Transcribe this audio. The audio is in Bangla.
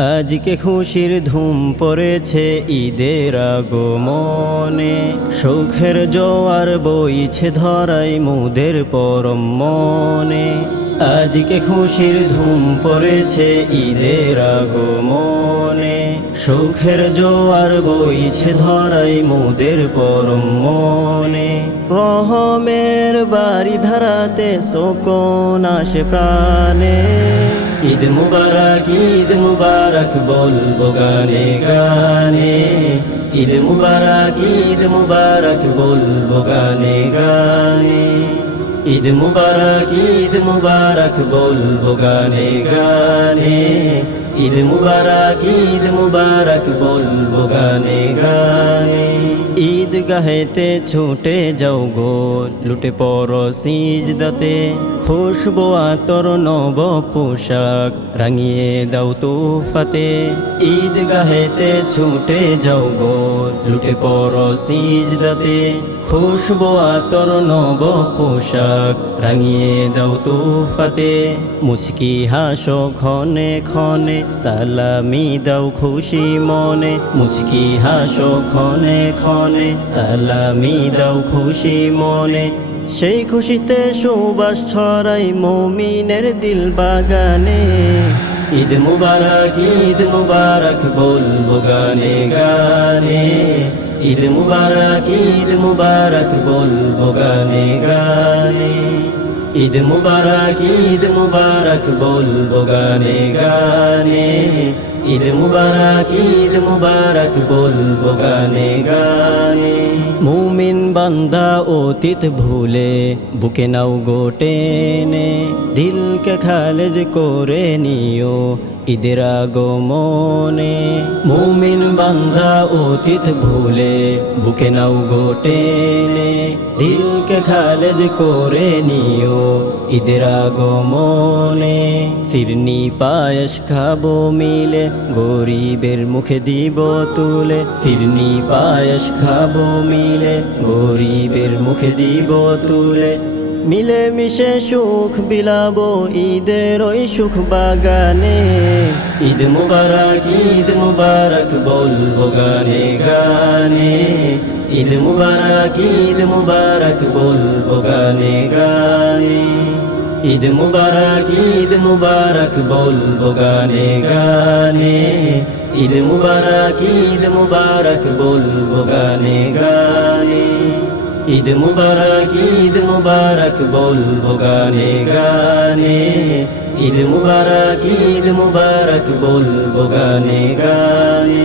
আজকে খুশির ধুম পড়েছে ঈদের আগমনে, সুখের জোয়ার বইছে ধরাই মোদের পরম মনে। আজকে খুশির ধুম পড়েছে ঈদের আগমনে, সুখের জোয়ার বইছে ধরাই মোদের পরম মনে। রহমের বাড়ি ধারাতে সকন আসে প্রাণে, ঈদ মুবারক বলবো গানে গানে। ঈদ মুবারক বলবো গানে গানে। ঈদ মুবারক বলবো গানে গানে। ঈদ মুবারক বলবো গানে গানে। ঈদ গাহেতে ছুটে যাও গো লুটে পড়ো সিজদাতে, খুশবু আতর নব পোশাক রাঙিয়ে দাও তোফাতে। ঈদ গাহেতে ছুটে যাও গো লুটে পড়ো সিজদাতে, খুশবু আতর নব পোশাক রাঙিয়ে দাও তোফাতে। মুচকি হাসো ক্ষণে ক্ষণে সালামি দাও খুশি মনে, মুচকি হাসো ক্ষণে ক্ষণে সালামি দাও খুশি মনে। সেই খুশিতে সুবাস ছড়াই মুমিনের দিল বাগানে। ঈদ মুবারক বলবো গানে গানে। ঈদ মুবারক বলবো গানে গানে। ঈদ মুবারক বলবো গানে গানে। ঈদ মুবারক বলবো গানে গানে। মুমিন বান্দা অতীত ভুলে বুকে নাও গোটেনে, দিলকে খালেজ করে নিও ঈদের আগমনে। মুমিন বান্দা অতীত ভুলে বুকে নাও গোটেনে, দিলকে খালেজ করে নিও ঈদের আগমনে। ফিরনি পায়েস খাবো মিলে গরিবের মুখে দিব তুলে, ফিরনি পায়েস খাবো মিলে গরিবের মুখে দিব তুলে। মিলে মিশে সুখ বিলাবো ঈদের ওই সুখ বাগানে। ঈদ মুবারক বলবো গানে গানে। ঈদ মুবারক বলবো গানে গানে। ঈদ মুবারক বলবো গানে গানে। ঈদ মুবারক বলবো গানে গানে। ঈদ মুবারক বলবো গানে গানে। ঈদ মুবারক বলবো গানে গানে।